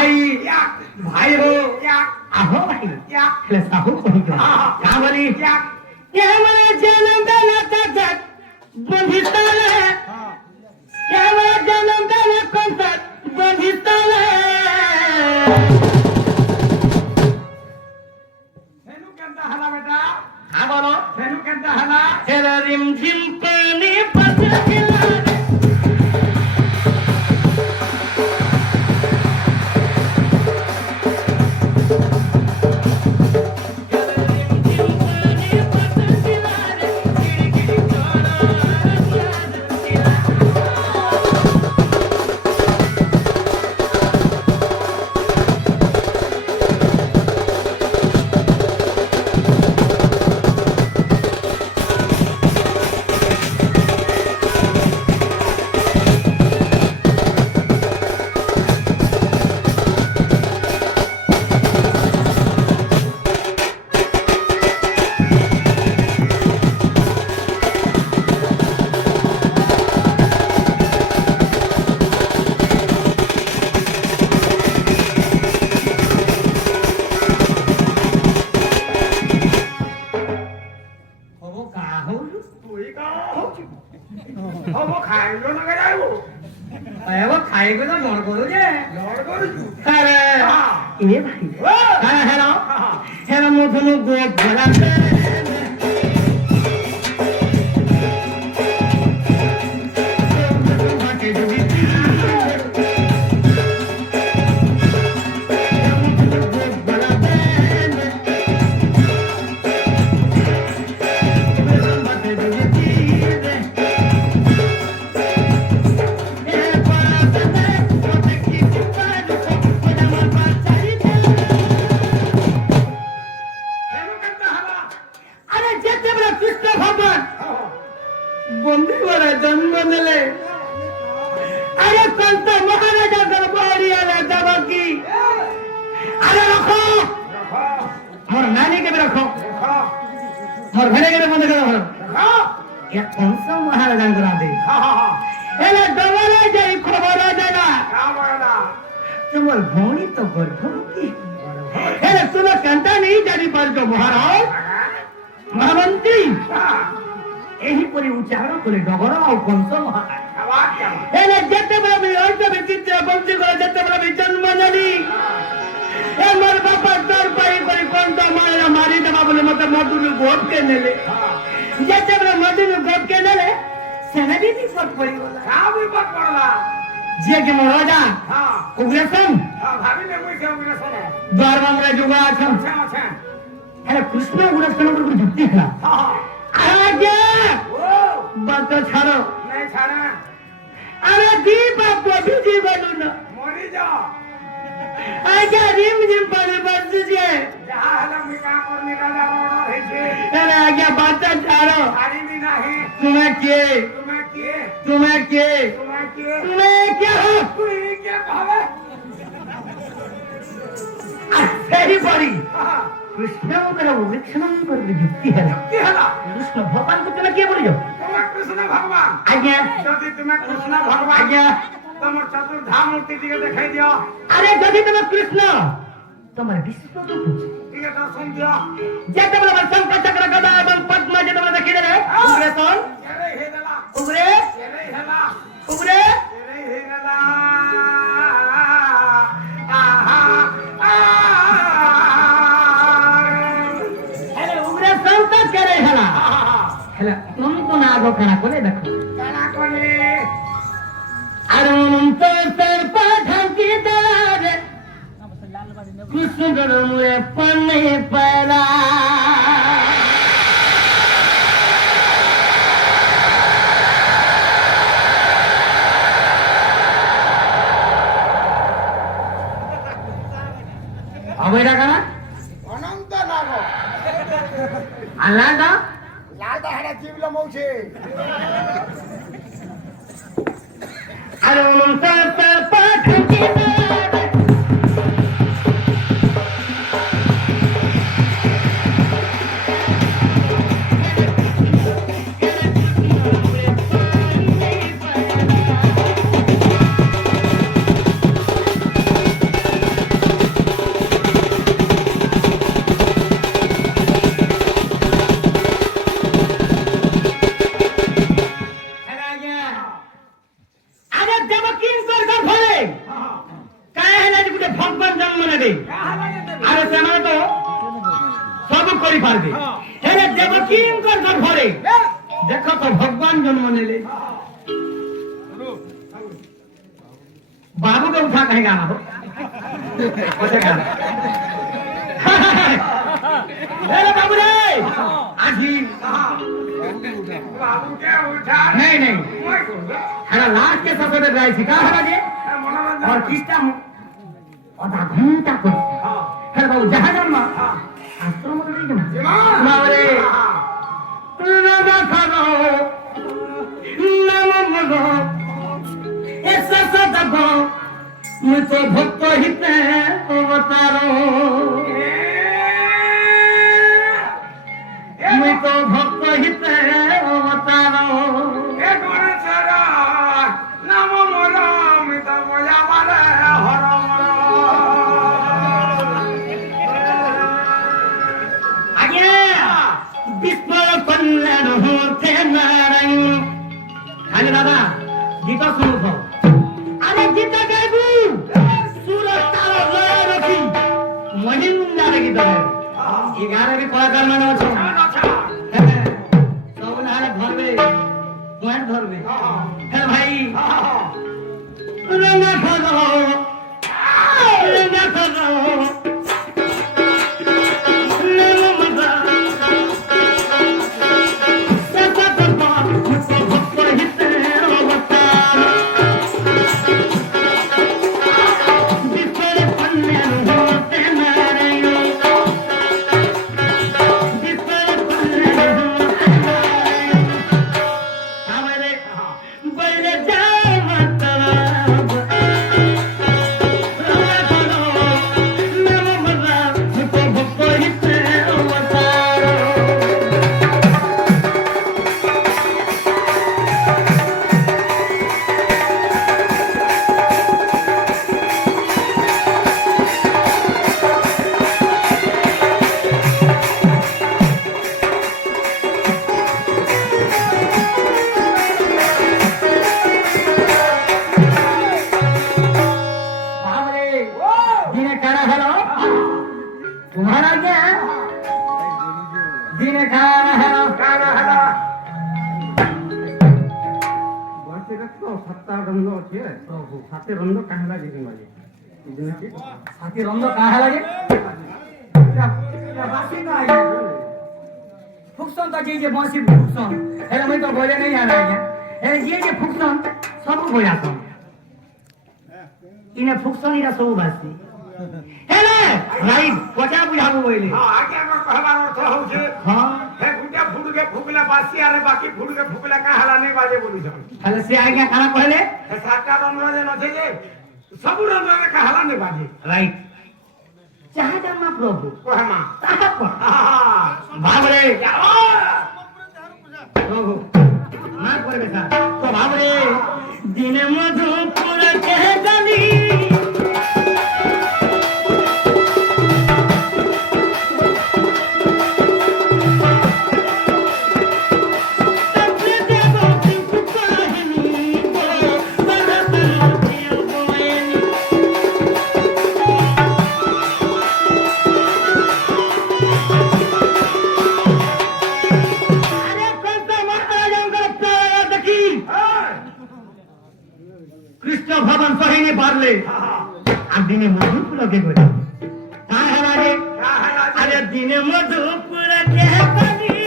भाई भाई हो आहो भाई ले साहू कोई का बोली ये हमारा जन्म देना तक बंधिता है ये हमारा जन्म देना कौन तक बंधिता है हेनु कहता हला बेटा हाँ बोलो हेनु कहता हला तेरा रिमझिम पानी पत्थर खिला कृष्ण जुक्ति है अरे दीप आपको भी जीवन मोरी जाओ आजा रिमझिम पानी बरस जे जहां हला मिका और निकाला रोड है जे अरे आजा बात चारो आरी भी नहीं तुम्हें क्या हो कोई क्या भावे सही पड़ी कृष्ण मेरा विवेचन कर युक्ति है कृष्ण भगवान को तुम्हें क्या बोले जो कृष्ण भगवान आज्ञा यदि तुम्हें कृष्ण भगवान आज्ञा तुम चतुर्धाम मूर्ति दिखे दिखाई दियो अरे यदि तुम्हें कृष्ण तुम्हारे विश्व तो ठीक है तो सुन दियो जब तुम लोग शंख चक्र गदा एवं पद्म जब तुम देखी रहे उगरे कौन उगरे उगरे अरे उगरे संत करे हला हला तुम तो ना आगो कणा कोले देखो कणा कोले अरुण तो सर पाठकी दार कृष्ण मुळे पन्ने पला अवेरा का अनंत नागो आलादा लादा हडा जीवला मौचे अरुण तर पाठकी କାଏ ହେଲା ଯେ ଗୋଟେ ଭଗବାନ ଜନ୍ମ ନେବେ ଆରେ ସେମାନେ ତ ସବୁ କରିପାରିବେ ହେଲେ ଦେବକୀଙ୍କ ଗର୍ଭରେ ଦେଖ ତ ଭଗବାନ ଜନ୍ମ ନେଲେ बाबू को उठा कहीं गाना हो बाबू रे आज बाबू के उठा नहीं है लास्ट के सबसे ड्राई सिखा है जे और किसका आधा घंटा को है बाबू जहां जन्मा आश्रम में नहीं जमा बाबू रे ना खानो ना मनो ऐसा सदा मैं तो भक्त हिते अवतारो मैं तो भक्त हिते अवतारो एक सारा नाम मोरा मैं तो मजा मारे हर आगे विश्व कल्याण होते नारायण खाली बाबा गीत सुनो अरे गीत गाइबू सूरज तारा लय रखी महिंदार गीत गाइबू 11 के कलाकार माने अछो सब नारे धरबे पॉइंट धरबे हे भाई रंगा खलो साथी रंग कहाँ लगे साथी रंग कहाँ लगे फुक्सन तो जे बसी फुक्सन हेले मैं तो बोले नहीं आ रहा है हेले जे फुक्सन सब बोया तो इने फुक्सन इरा सब बासी हेले राइट पचा बुझाबो बोले हां आगे हमर कहबार अर्थ हो छे हां हे गुंडा फुट के फुकला बासी आरे बाकी फुट के फुकला का हला नहीं बाजे बोली छन हेले से आगे काना कहले हे साका रंग जे न छे जे सब रंग का हला नहीं बाजे राइट चाहे जन्मा प्रभु कहमा ताकत पर भाव रे प्रभु ना करे बेटा तो भाव रे दिन मधुपुर के गली कृष्ण भवन सही पारले दिने मधुपुर के गोरे कहाँ है राजे अरे दिने मधुपुर के गली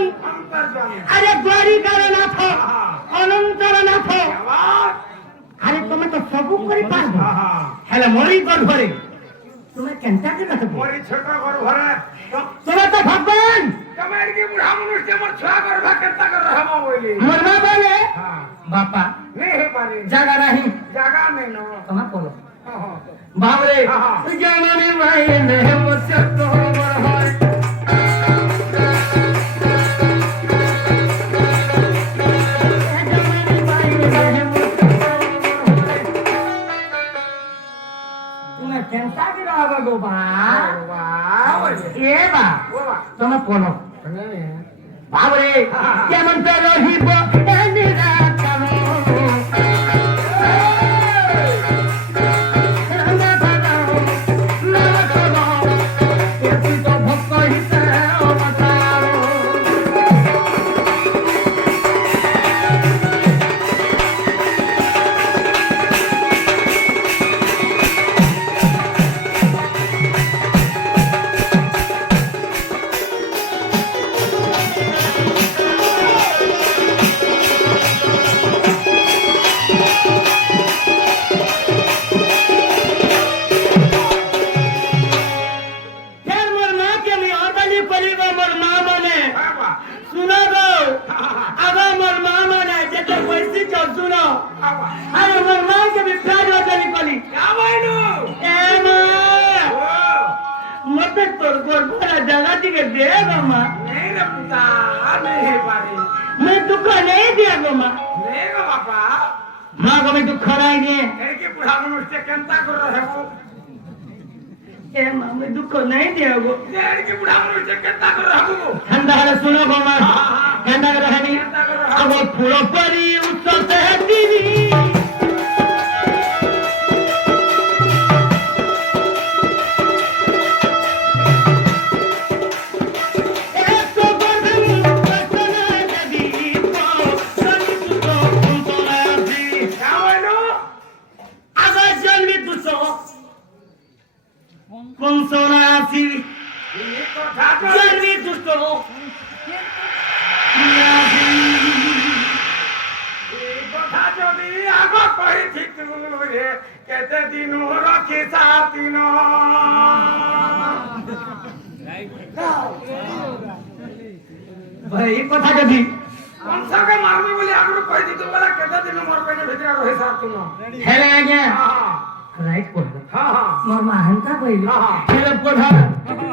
अरे द्वारिकार नाथ अनंतर नाथ अरे तुम तो सब करि पारबो हेले मोरी गर्भरे तुमे केनता के नाथ मोरी छोट गर्भरे तुमे तो भगवान कमेर के बुढ़ा मनुष्य मोर छुआ गर्भ केनता कर रहबो बोली मरना बोले बापा नहीं है पारे जगह नहीं जगह नहीं न तुम बोलो বাবরে হ্যাঁ। জানানি ভাই নে মত তো হয় তোমার কোন বাবরে কেমন তো রহিব दुख नहीं दिया ठंडा सुनो गोमा ठंडा रहनी अब फूल परी उत्सव से भाई कथा कभी कंसा के मारने बोले आगरो कह दी तुम वाला केते दिन मोर पेने भीतर रहे सार तुम हेले आज्ञा हां राइट बोल हां हां मोर माहन का कहली हां हेले कोठा